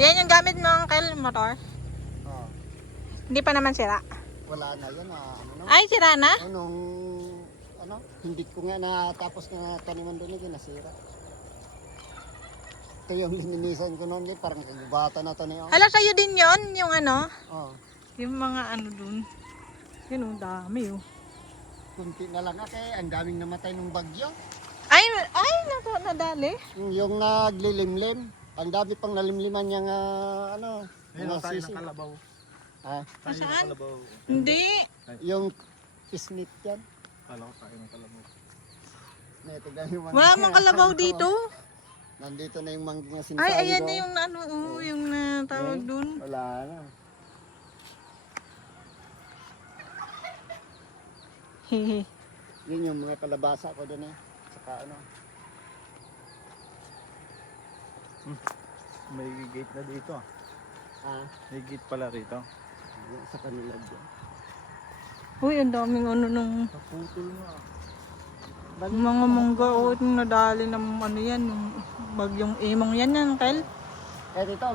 Yan yung gamit mo, Uncle, motor? Oo. Hindi pa naman sira. Wala na yan. Ano na? Ay, sira na? Anong, hindi ko nga natapos na taniman doon yun, nasira. Ito yung lininisan ko noon, parang kagubata na ito niyo. Hala, sa'yo din yon yung ano? Oo. Yung mga ano dun. Yun, oh, dami oh. Kunti na lang kaya ang daming namatay ng bagyo. Ay, nadali. Yung naglilimlim, ang dami pang nalimliman niyang mga sisi. Kalabaw. Ah, Saan? Hindi. yung pisnit yan. Kala ko tayo ng kalabaw. Tignan yung mga... Wala mang kalabaw dito. Nandito na yung mga sinasabi Ay, ayan ko. na yung ano, oh, yung tawag dun. Wala na. Hehe. Yun yung mga kalabasa ko doon Saka May gate na dito ah. Ah, May gate pala rito. sa kanila dyan. Uy, ang daming ano nung Naputol na. mga mangga. Oh, yung nadali ng ano yan, yung bagyong imong yan, Uncle. Kaya dito,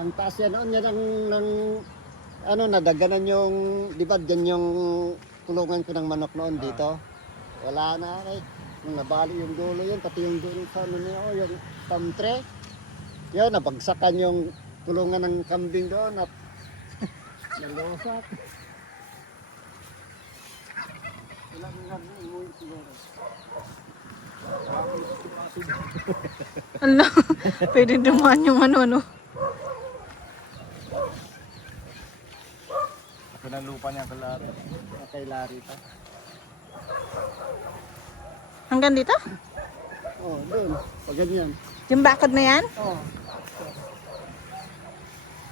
ang taas yan noon, yan ang nadaganan yung, di ba, dyan yung kulungan ko ng manok noon dito. Wala na, nung nabali yung dulo yun, pati yung dulo sa yung tamtre. Yun, nabagsakan yung kulungan ng kambing doon, nalusak. Wala nga umuwi siguro. Ala, pwede dumaan yung ano. Ako ng lupa niya kalari. Kay Larita. Hanggang dito? Oh, doon. Pag ganyan. Yung bakod na yan? Oh.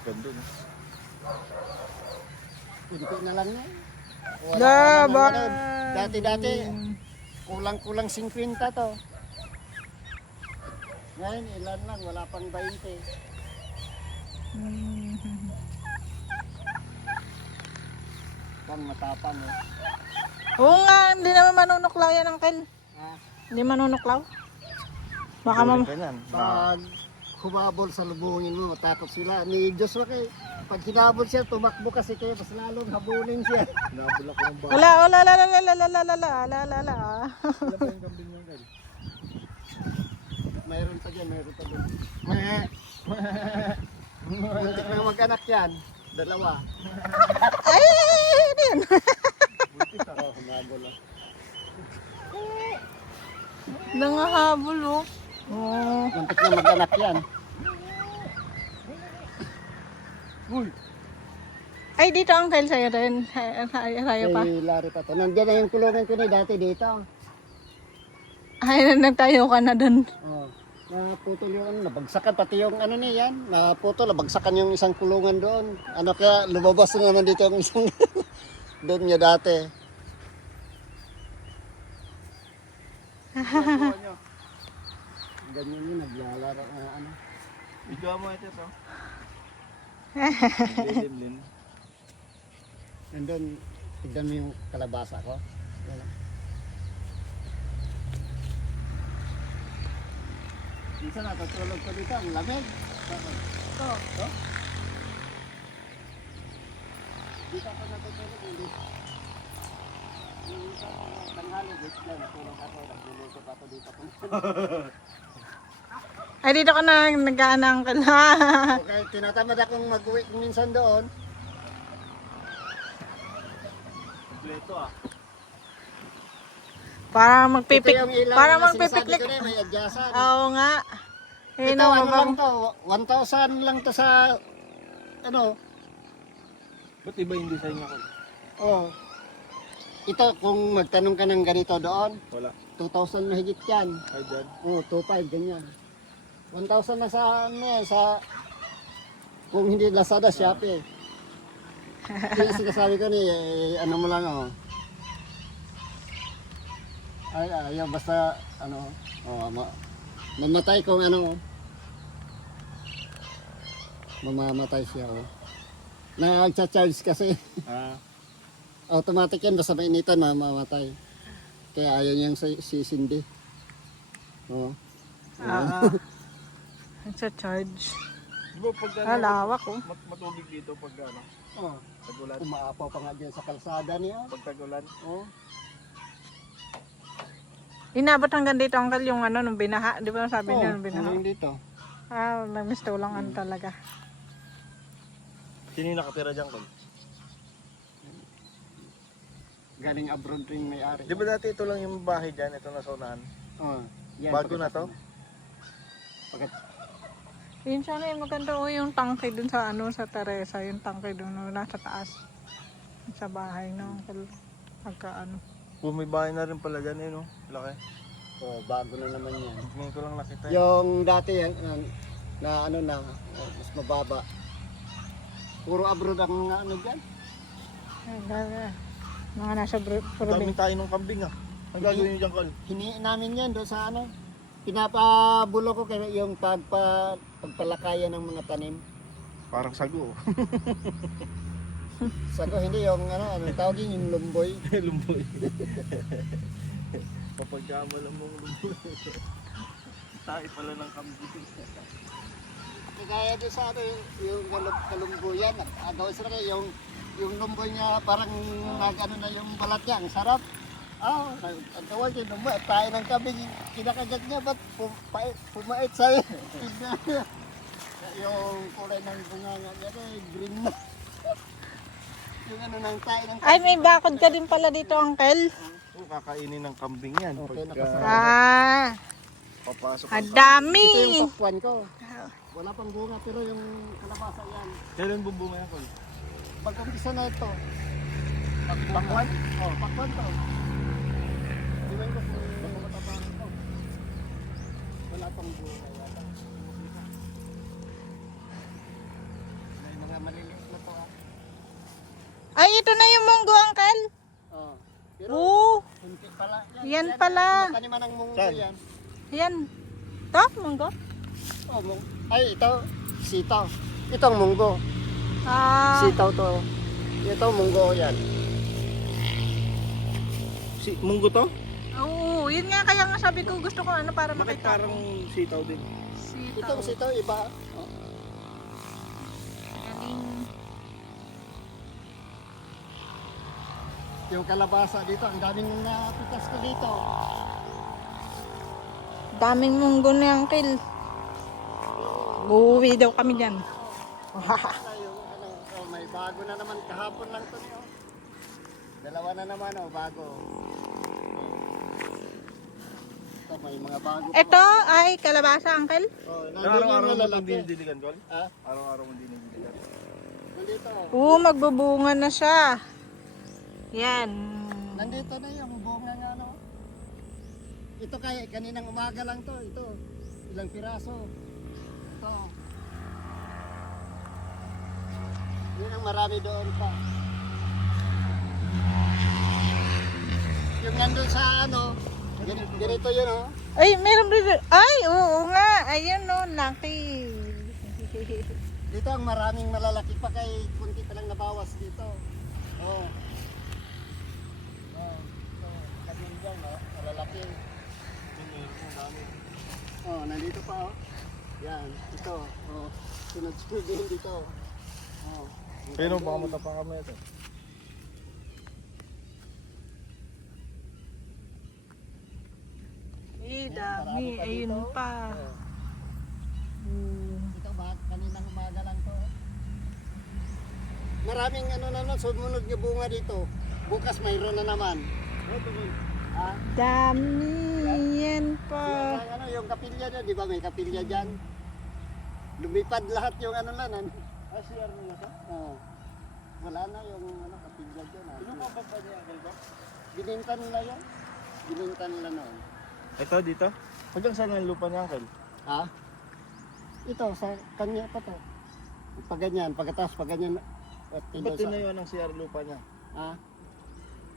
Ganda no? Kunti na lang yan. Gaba. Dati, kulang-kulang 50 to. Ngayon, ilan lang, wala pang 20. Pang matapang Oo nga, hindi naman manunuklaw yan, Uncle. Ah, Hindi manunuklaw. Baka mam... Ganyan. pag humabol sa lubungin mo, matakot sila. Ni Joshua kay, pag hinabol siya, tumakbo kasi kayo, mas lalong habulin siya. Nabula ko ng bahay. Wala. Wala pa yung kambing niya kayo. Mayroon pa dyan. Muntik na mag-anak yan. Dalawa. Ay, din. Oh, humabol Nangahabol, oh. Oh. Muntik na mag-anak yan. Uy! Ay, dito, Uncle, sa'yo din. Sa'yo pa. Kay Larita to. Nandiyan na yung kulungan ko dati dito. Ay, nagtayo ka na dun. Oh, naputol yung nabagsakan pati yung niyan, naputol, nabagsakan yung isang kulungan doon. Kaya lumabas na naman dito yung isang doon niya dati. Ganyan yun, naglalaro Ikaw mo ito to. Limlim. Nandun, tignan mo yung kalabasa ko. Yan. Minsan natutulog ko dito, ang lamig. Ito. Dito ako natutulog, hindi. Yung tanghali, dito lang, natulog ako, nagluluto pa ako dito. Ay, dito ka na nag-aanang ka na. Okay, tinatamad akong mag-uwi minsan doon. Kompleto ah. Para magpipik. Ito yung ilaw Para na sinasabi magpipiklik. ko na, may adyasan. Oo nga. Eh, Ito, lang to, 1,000 lang to sa, Ba't iba hindi sa inyo ko? oh. Ito, kung magtanong ka ng ganito doon, Wala. 2,000 na higit yan. Ay dyan. Oh, 2,500, ganyan. 1,000 na sa, kung hindi Lazada, Shopee. Kaya sinasabi ko mo lang, Ay, ayaw, basta, mamatay kung mamamatay siya, Nag-charge kasi. Ah. Automatic yan, basta mainitan, mamamatay. Kaya ayaw niyang sisindi. Oh. Sa charge. Di ba pag Lawak oh. matubig dito pag ano, Oh, tag-ulan? umaapaw pa nga dyan sa kalsada niya. Pag tag-ulan? Oh, Inabot hanggang dito uncle yung ano nung binaha, di ba sabi niyo nung binaha? hanggang dito. Ah, namisto lang ano talaga. Sino yung nakatira dyan, Col? Galing abroad rin may-ari. Di ba dati ito lang yung bahay dyan, ito na saunahan? Oh, Bago na to? Pagkat, Yun sana yung maganda oh, yung tangke dun sa ano sa Teresa, yung tangke dun no, nasa taas. Sa bahay no, uncle. Pagka ano. Oh, may bahay na rin pala dyan eh, no? Laki. oh, bago na naman yan. Ngayon ko lang nakita. Yung dati yan, na ano na, mas mababa. Puro abroad ang ano dyan. Mga nasa Daming province. tayo ng kambing ah. Ang gagawin nyo dyan, Col? Hiniin namin yan doon sa ano. Pinapabulo ko kaya yung pagpalakayan ng mga tanim. Parang sago. Sago hindi yung anong tawag yun, yung lumboy. Lumboy. Papagkama lang mong lumboy. Tayo pala ng kambing. Kaya doon sa ano, yung kalumbuyan, gawin sila yung lumboy niya parang nag-ano na yung balat niya, ang sarap. Ang tawag yung lumboy, tayo ng kambing, kinakagat niya, ba't pumait sa'yo? Yung kulay ng bunga niya, green na. Yung ano ng tayo ng Ay, may bakod ka din pala dito, uncle. Oh, kakainin ng kambing yan. Okay, Pagka Ah, papasok ang ang Ito dami. yung pakwan ko. Wala pang bunga pero yung kalabasa yan. kailan bubunga yan, Col? Pag-umpisa na ito. Pakwan? Oh, pakwan to. Iwan ko kung matabangan ko. Wala pang bunga yata. May mga maliliit na to. Ay, ito na yung munggo, uncle. Oh. Pero Oo, hindi pala. yan pala. Taniman ng munggo Saan? yan. Yan. To, munggo? Oh, ay, ito. Sitaw. Ito ang munggo. Ah, Sitaw to. Ito munggo yan. Si munggo to? oo, yun nga kaya nga sabi ko gusto ko ano para Bakit makita parang ko. sitaw din? Sitaw. Ito sitaw iba. Oh. Galing. Yung kalabasa dito, ang daming napitas ko dito. Daming munggo ni uncle. Uuwi daw kami dyan. Yung, may bago na naman kahapon lang to niyo. Dalawa na naman bago. Ito may mga bago. pa. Ito ay kalabasa, uncle. Oh, nandun yung Araw-araw mo lalaki. dinidiligan, Col? Ha? Araw-araw mo dinidiligan. Nandito. Oo, magbubunga na siya. Yan. Nandito na yung bunga nga no. Ito kaya kaninang umaga lang to. Ito. Ilang piraso. Ito. Yun ang marami doon pa. Yung nandun sa ano, ganito yun oh. Ay, meron din. Ay, oo nga. Ayun no, laki. Dito ang maraming malalaki pa kay kunti pa lang nabawas dito. Oh. Oh. Kanyan dyan oh, malalaki. Oh, nandito pa oh. Yan, ito. Oh. Sunod-sunod din dito. Oh. Pero baka matapang kami ito. Eh, dami. Ayun pa. Ito ba, kaninang umaga lang to. Maraming ano na sumunod nga bunga dito. Bukas mayroon na naman. Ah, Dami. Yan pa. yung, ano, yung kapilya dyan, di ba may kapilya dyan? Lumipad lahat yung ano lang. CR nila to? Oo. Wala na yung ano, kapilya dyan. Ano pa ba niya, ba? Binintan nila yun. Binintan nila noon. Ito dito? Hanggang saan ang lupa niya, Uncle? Ha? Ito, sa kanya pa to. Pag ganyan, pagkatapos pag ganyan. At Ba't tinayo ng CR lupa niya? Ha?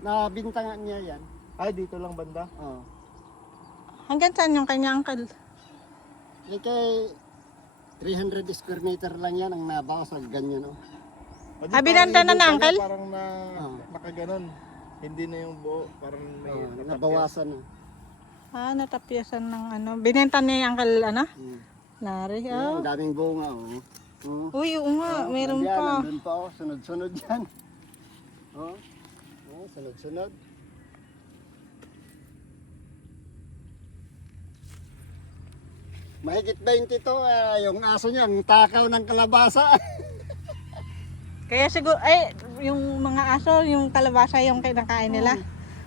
Nabintangan niya yan. Ay, dito lang banda? Oo. Hanggang saan yung kanya, uncle? Eh kay 300 square meter lang yan ang nabawas sa ganyan. Oh. O, di Ah, parang binanta yung na lupa na, niya Uncle? Parang na, Oo. nakaganon. Hindi na yung buo, parang may natapyas. Nabawasan na. Ah, natapyasan ng ano. Binenta niya yung uncle, ano? Hmm. Lari. Yan, Oh. ang daming bunga. Oh. Uy, oo nga, meron Nandiyan, pa. Nandun pa oh, sunod-sunod yan. Oh, sunod-sunod. Mahigit 20 to, yung aso niya, ang takaw ng kalabasa. Kaya siguro, yung mga aso, yung kalabasa yung kinakain nila.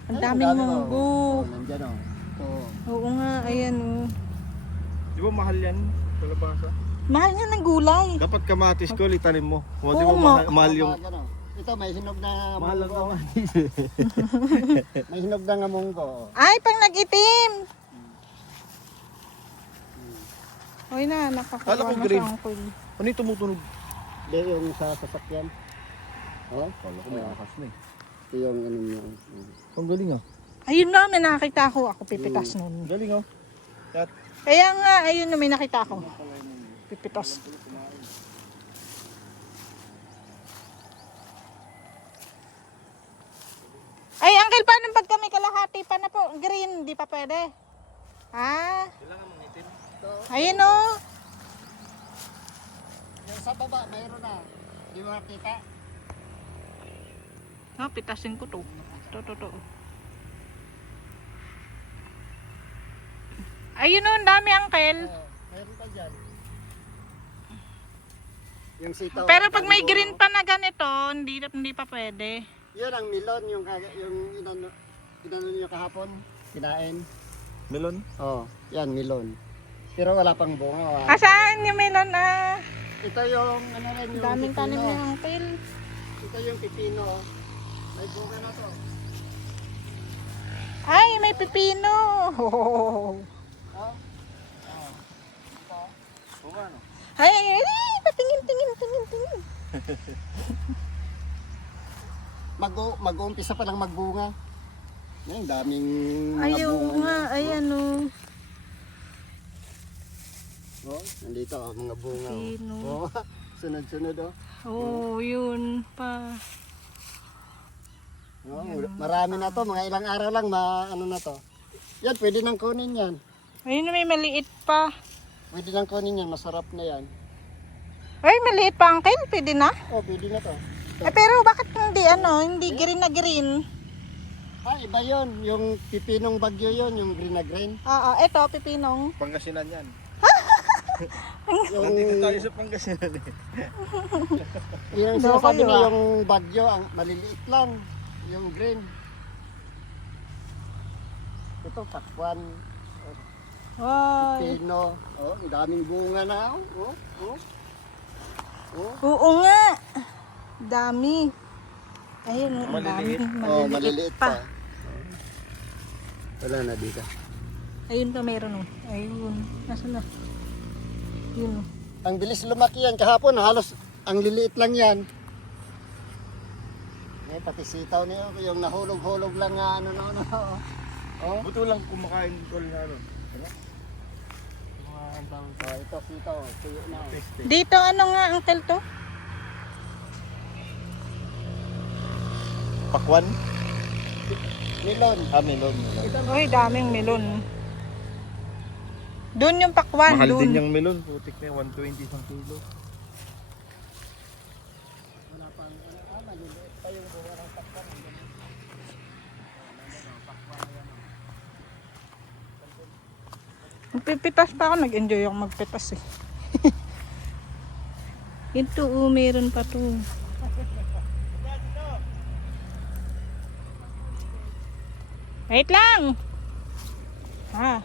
Ang daming munggo. Nandiyan oh. Oo nga, ayan oh. Di ba mahal yan? Kalabasa? Mahal nga ng gulay. Dapat kamatis ko, itanim mo. O, di Oo, ba mahal yung... Ito, may hinog na Mahal ang munggo. kamatis. May hinog na nga munggo. Ay, pang nag-itim! Uy na, nakakuha Kala ko na green. sa angkol. Ano yung tumutunog? Hindi, yung sa sasakyan. Oh, Kala ko may akas na eh. ito yung ano niya. Ang galing ah. Ayun na, may nakita ako. Ako pipitas nun. Galing oh. Kaya nga, ayun na, may nakita ako. Pipitas. Ay, uncle, paano pag kami kalahati pa na po? Green, di pa pwede. Ah, Kailangan mong itim. ayun o. Yung sa baba, mayroon na. Di mo nakita? Ah, pitasin ko to. To. Ayun o, ang dami, uncle. Mayroon pa dyan. Yung sitaw. Pero pag may green pa na ganito, hindi pa pwede. Yun ang milon, yung inano niyo kahapon. Kinain. Melon? Oh, yan, milon. Pero wala pang bunga. Asaan yung melon ah? Ito yung, ano rin, yung Daming tanim pipino. niya, uncle. Ito yung pipino. May bunga na to. Ay, may pipino. Oh, Oo nga no? Ay, patingin. Mag-uumpisa pa lang magbunga. Ay, daming mga Ayaw bunga. nga, ayan o. Oh, nandito oh, mga bunga. Pipino. Oh, sunod-sunod oh. Oh, yun pa. Oh, marami na to, mga ilang araw lang ano na to. Yan, pwede nang kunin yan. Ayun, may maliit pa. Pwede nang kunin yan, masarap na yan. Ay, maliit pa, uncle. Pwede na. Oh, pwede na to. Pero bakit hindi green na green? Ah, iba yon, yung pipinong bagyo yon, yung green na green. Oo, eto, pipinong. Pangasinan yan. Yung, Nandito tayo sa Pangasinan eh. yung Daw sinasabi kayo, niya, yung bagyo, ang maliliit lang, yung green. Ito, pakwan, Ay. pino. Oh, ang daming bunga na. Oh. Oo nga. Dami. Ayun, ang dami. Maliliit. Oh, maliliit pa. Wala na dito. Ayun pa, meron o. Ayun. Nasaan na? Yun o. Ang bilis lumaki yan. Kahapon halos ang liliit lang yan. Eh, pati sitaw niyo, yung nahulog-hulog lang nga ano. Oh. Buto lang kumakain ko na ano. Oh, ito sitaw, tuyo na. Peste. Dito, ano nga, uncle to? Pakwan? Milon. Ah, melon. Uy, daming melon. Doon yung pakwan, Mahal doon. din yung melon. Putik na yung 120 isang kilo. Magpipitas pa ako, nag-enjoy ako magpitas eh. Ito, meron pa to. Wait lang! Ha?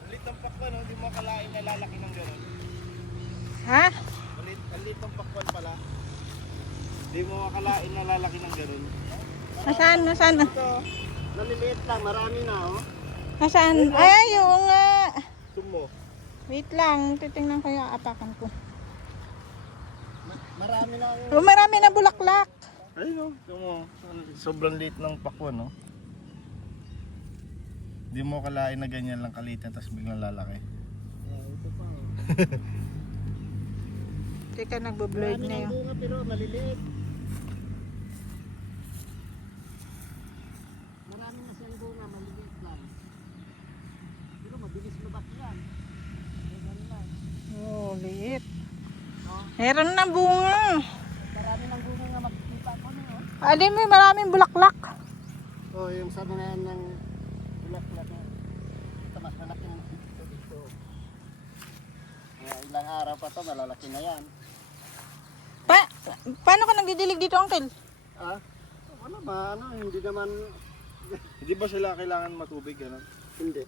Malit ang pakwan, hindi mo akalain na lalaki ng gano'n. Ha? Malit ang pakwan pala. Hindi mo akalain na lalaki ng gano'n. Nasaan? Maliliit lang, marami na oh. Nasaan? Ay, oo nga. Sumo. Wait lang, titingnan ko yung apakan ko. Marami na. Oh, marami na bulaklak. Ayun o. Sumo. Sobrang liit ng pakwan, no? Hindi mo akalain na ganyan lang kaliit tapos biglang lalaki. Ito pa oh. Teka, nagbo-blurred Marami na ng yun. bunga pero maliliit. Marami na siyang bunga, maliliit lang. Pero mabilis lumaki yan. Oh, liit. Oh. Meron na bunga. Marami ng bunga nga makikita ko niyo. Adi, may maraming bulaklak. Oh, yung sa mga ng bulaklak na. Ito mas malaki ng dito. Ilang araw pa to, malalaki na yan. Paano ka nagdidilig dito, Uncle? Ah, wala ba, hindi naman, Hindi ba sila kailangan matubig? Ano? hindi.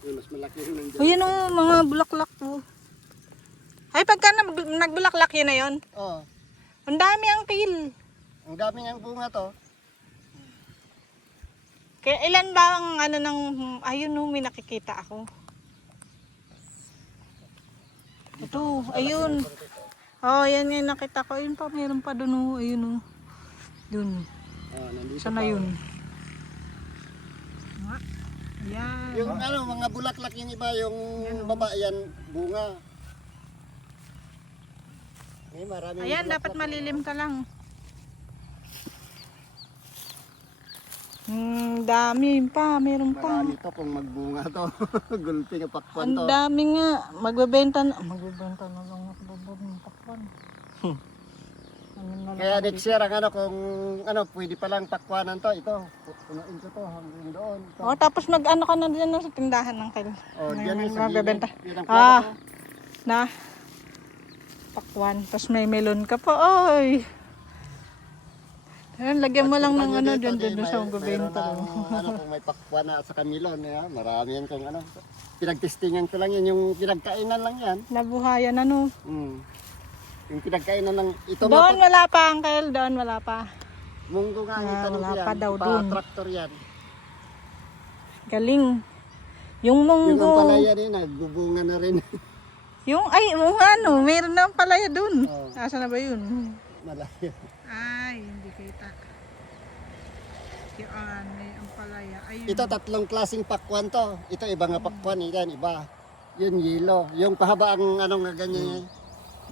Yung mas malaki yung nandiyan. O yan o, mga bulaklak po. Ay, pagka nagbulaklak yun na yun. Oh, Ang dami, Uncle. ang dami niyang bunga to. Kaya ilan ba ang ano ng... Ayun o, may nakikita ako. Ito, ayun. Oh, yan yung nakita ko. Ayun pa, mayroon pa dun o. Ayun o. Dun. Oh, nandito Sana pa, yun. Ayan. Yung mga bulaklak yung iba, yung baba yan, bunga. Eh, maraming Ayan, bulaklak dapat yan. malilim ka lang. Dami pa, meron pa. Marami to kung magbunga to. Gulpi nga pakwan Ang to. dami nga. Magbebenta na lang ako ng pakwan. Ano na lang. Kaya next year, kung pwede palang pakwanan to, ito, punuin ko to hanggang doon. Ito. Oh, tapos mag-ano ka na din sa tindahan ng kail. Oh, diyan yung sa magbebenta. gilid. Yan ang Ah, plano ko. na pakwan. Tapos may melon ka pa. Oy. Ayan, lagyan mo lang ng ano dyan sa magbebenta. Kung may pakwan na sa kamilon, marami yan kung pinagtestingan ko lang yan, yung pinagkainan lang yan. Nabuhayan ano. Yung pinagkainan lang, ito Doon wala pa, Uncle. Doon wala pa. munggo nga, itanong wala ko yan. pa daw dun. Pa-tractor yan. Galing. Yung Yung munggo. ampalaya rin, nagbubunga na rin. Meron na palaya dun. Oh. Asa na ba yun? Malaki. Ay, hindi kita. Yan, may ampalaya. Ayun. Ito tatlong klaseng pakwan to. Ito iba nga pakwan, yan iba. Yun yelo. Yung pahaba ang nga ganyan.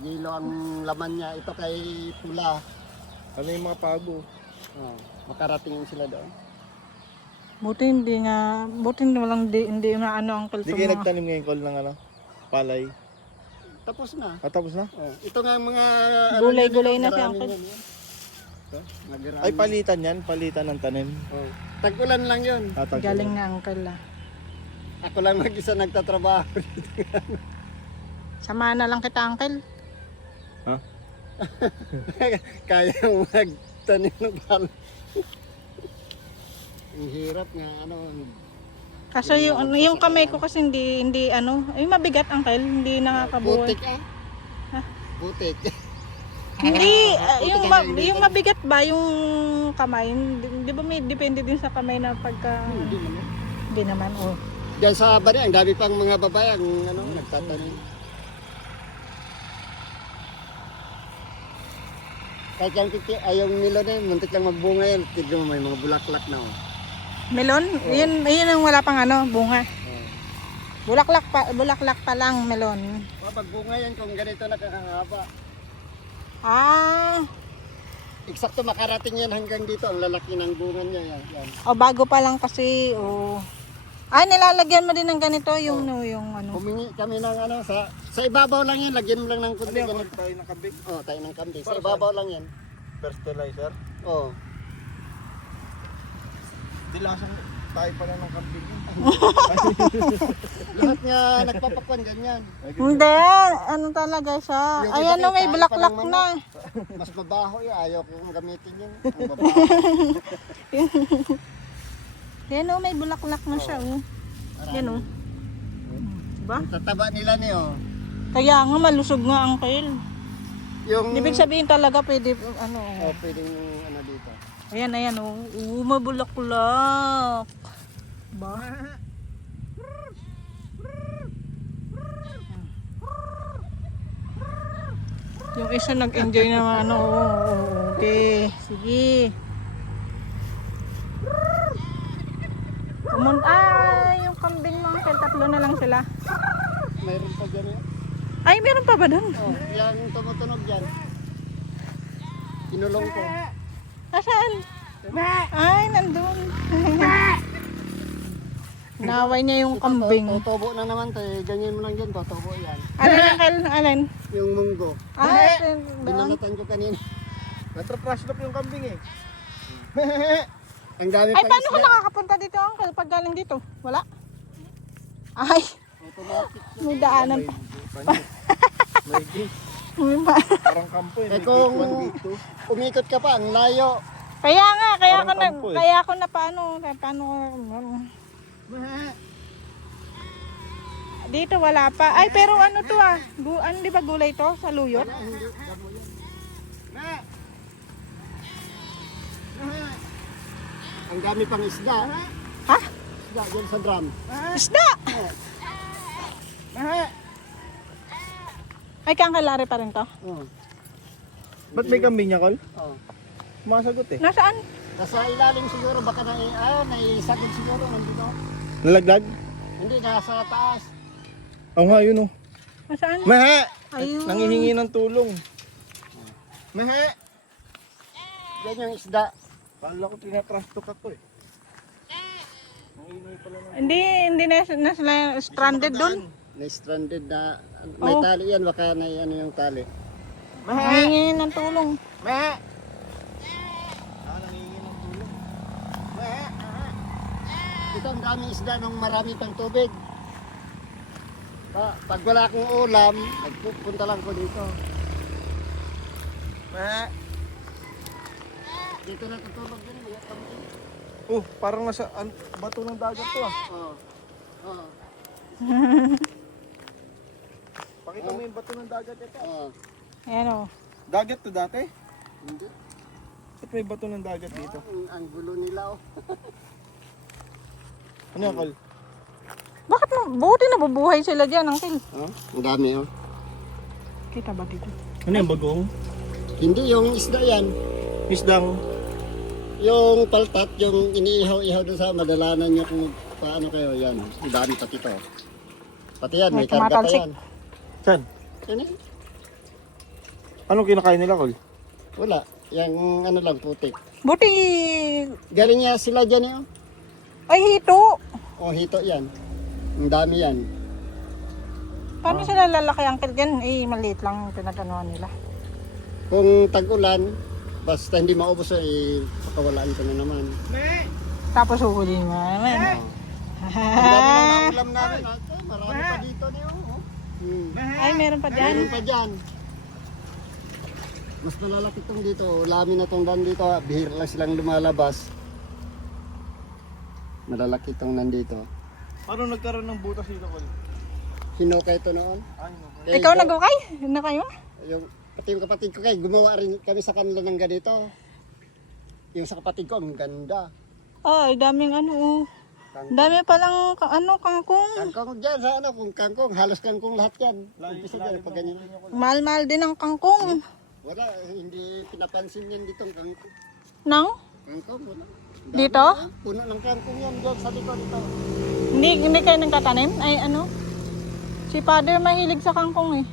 Yelo ang laman niya. Ito kay pula. Ano yung mga pago? Oh, makaratingin sila doon. Buti hindi walang hindi na ano ang Hindi kulto kayo mo. nagtanim ngayon, Col, ng palay? Tapos na. Tapos na? Oh, ito nga ang mga Gulay-gulay na si maraming Uncle. yan, yan. Ito, magarami. Ay, palitan yan? Palitan ng tanim? Oh. Tag-ulan lang yun. Galing nga Uncle ah. Ako lang mag-isa nagtatrabaho. Sama na lang kita Uncle. Ha? Kaya magtanim ng palay. Ang hirap nga, Kasi yung kamay ko kasi hindi ay mabigat Uncle, hindi nakakabuhay. butik Butik. Hindi yung mabigat ba yung kamay? Di ba may depende din sa kamay na pagka Hindi naman. hindi naman oh. Diyan sa bari, ang dami pang mga babae ang nagtatanim. Kahit yung milon muntik lang magbunga yan. Tignan mo may mga bulaklak na. Melon? Yun ang wala pang bunga. Bulaklak pa lang melon. Pag bunga yan kung ganito nakakahaba. Ah, Eksakto makarating yan hanggang dito. Ang lalaki ng bunga niya yan. bago pa lang kasi nilalagyan mo din ng ganito yung ano. Humingi kami ng sa ibabaw lang yan. Lagyan mo lang ng kunti. Ano yung ganito. tayo ng kambing? Oh, tayo ng kambing. Sa ibabaw lang yan. Fertilizer? Oh. Di lasang tayo pala ng kambing. Lahat nga nagpapakwan ganyan. Hindi, ano talaga siya. Yung Ayan iba may kayo, bulaklak parang na. Mas mabaho yun. Ayaw kong gamitin yun. Ang babaho. Yan may bulaklak na siya Yan Diba? Ang tataba nila niyo. Kaya nga malusog nga ang kail. Yung Ibig sabihin talaga pwede pwedeng dito. Ayan mabulaklak. Ba? Yung isa nag-enjoy naman okay. Sige. Yung kambing mo, tatlo na lang sila. Mayroon pa dyan yun. Ay, meron pa ba doon? Oh, yan tumutunog dyan. Kinulong ko. Nasaan? Ay, nandun. Naway niya yung kambing. Totobo na naman to eh. Ganyan mo lang yan, totobo yan. Alin, Uncle? Alin? Yung munggo. Doon. Binalatan ko kanina. Natratrash up yung kambing eh. Ang dami Ay, pang paano ka nakakapunta dito, Uncle? Pag galing dito? Wala? Ay, automatic. may daanan pa. May gate. May ba- Parang kampo eh. Eh May kung gate 1, gate 2. umikot ka pa, ang layo. Kaya nga, Parang kampo eh. kaya ako na paano, dito wala pa. Ay, pero ano to ah, ano di ba gulay to sa luyot? Hindi, damo yun. Ang dami pang isda. Ha? Isda dyan sa drum. Isda! Ay, kangkalari pa rin to. Oh. Ba't may kambing niya, Kol? Oh. Masagot eh. Nasaan? Nasa ilalim siguro, baka naisagod siguro nandito. Nalaglag? Hindi, nasa taas. Oo nga, yun oh. Nasaan? Mahe! Ayun. Nangihingi ng tulong. Mahe! Yan yung isda. Kala ko tinatrash talk ako eh. Nangihingi pala ng... Hindi na sila stranded doon. Na-stranded na, may Oh. tali yan, baka na ano yung tali. Nangingi ng tulong. Mahe! Nangihingi ng tulong. Mahe! Ito ang daming isda nung marami pang tubig. Pag wala akong ulam, nagpupunta lang ko dito. Mahe! Dito natutulog din, may kambing. Oh, parang nasa bato ng dagat to ah. Oh. Oh. Pakita mo yung bato ng dagat ito. Oh. Ayan o. Dagat to dati? Hindi. Ba't may bato ng dagat dito? Ang gulo nila oh. Ano yan, Kol? Bakit buti nabubuhay sila dyan, Uncle? Oh, ang dami oh. Kita ba dito? Ano yung bagong? Hindi yung isda yan. Isdang. Yung paltat, yung iniihaw-ihaw doon sa madalanan nyo kung paano kayo yan. Ang dami pati to. Pati yan, May may karga pa tumatalsik. yan. Saan? Yan eh. Anong kinakain nila, Kol? Wala. Yung ano lang, putik. Buti, Galing niya sila dyan eh. Oh. ay hito. Oh, hito yan. Ang dami yan. Paano sila lalaki, Uncle? Yan, maliit lang yung pinaganuhan nila. Kung tag-ulan, basta hindi maubos eh, pakawalaan ko na naman. Tapos uhulin mo naman. Ang dami na ulam namin. Marami pa dito niyo. Oh. Ay, meron pa dyan. Meron pa dyan. Mas malalaki tong dito. Ulamin na tong dan dito. Bihira lang silang lumalabas. Malalaki tong nandito. Paano nagkaroon ng butas dito, Kol? Hinukay ito noon. Ay, no. Kaya Ikaw nag-ukay? Na kayo? Pati yung kapatid ko kay gumawa rin kami sa kanila ng ganito. Yung sa kapatid ko, ang ganda. Ay, daming ano. Oh. Kangkong. Dami palang kangkong. Kangkong dyan sa ano, kung kangkong, halos kangkong lahat yan. Umpisa dyan, pag ganyan. Mahal-mahal din ang kangkong. Wala, hindi pinapansin yan ditong kangkong. Nang? Kangkong, wala. Dami Dito? yan. Puno ng kangkong yan dyan sa likod dito. Hindi kayo nagtatanim? Ay, ano? Si Father mahilig sa kangkong eh.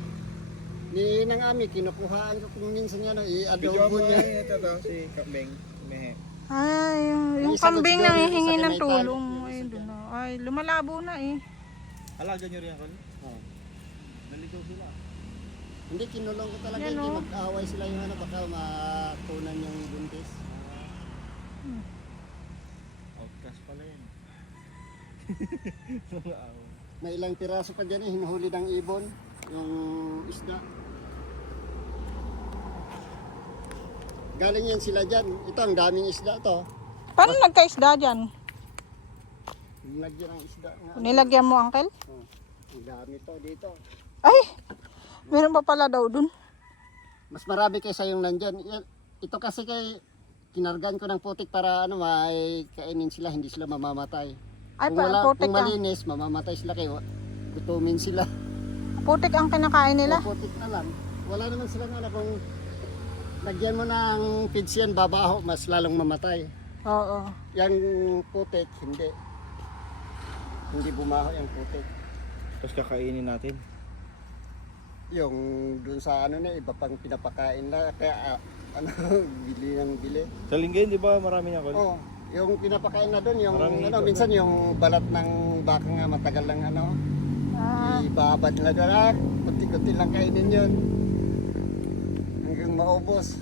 Ni nang ami, kinukuhaan ko kung minsan yan, i-adobo niya. Ito si Kambing. Mehe. Ay, yung Isa kambing siguro, nang hihingi isa ng may tulong. tali. Ay, doon na. Ay, lumalabo na eh. Alaga nyo rin yan, Kol? Oh. Naligaw sila. Hindi, kinulong ko talaga, Yan, hindi oh. mag-away sila yung ano, baka makunan yung buntis. Outcast pala yan. May ilang piraso pa dyan eh, hinuhuli ng ibon, yung isda. Galing yan sila dyan. Ito, ang daming isda to. Paano nagkaisda dyan? Nilagyan ng isda nga. Nilagyan mo, Uncle? Oh, ang dami to dito. Ay, meron pa pala daw dun. Mas marami kaysa yung nandyan. Ito kasi kay kinargan ko ng putik para ano, may kainin sila, hindi sila mamamatay. Ay, kung putik ang, malinis, mamamatay sila kayo. Gutumin sila. putik ang kinakain nila. O, putik na lang. Wala naman silang ano, kung lagyan mo ng feeds yan, babaho, mas lalong mamatay. Oo. Yung putik, hindi. Hindi bumaho yung putik. Tapos kakainin natin. Yung dun sa ano na, iba pang pinapakain na, kaya ano, bili ng bili. Sa Lingayen, di ba marami niya, Kol? Oh, Yung pinapakain na doon, yung Parang ano, ito, minsan yung balat ng baka nga matagal lang ano, Ah, ibabad nila doon, kunti-kunti lang kainin yun. Hanggang maubos.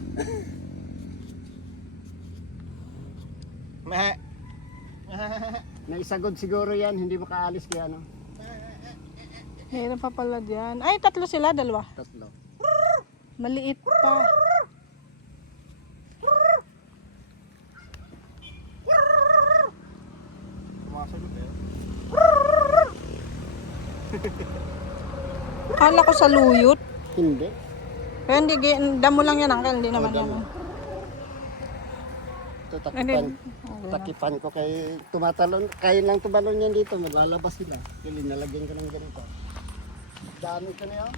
Meh. Naisagod siguro yan, hindi makaalis kaya ano, mayroon pa pala dyan. Ay, tatlo sila, dalawa. tatlo. Maliit pa. Sumasagot eh. Akala ko sa luyot. Hindi. Pero hindi, damo lang yan, uncle. Hindi naman yan. damo. Ito Hindi. takipan ko kay tumatalon, kaya lang tumalon yan dito, malalabas sila. Kaya linalagyan ko ng ganito. Dami ko na yun.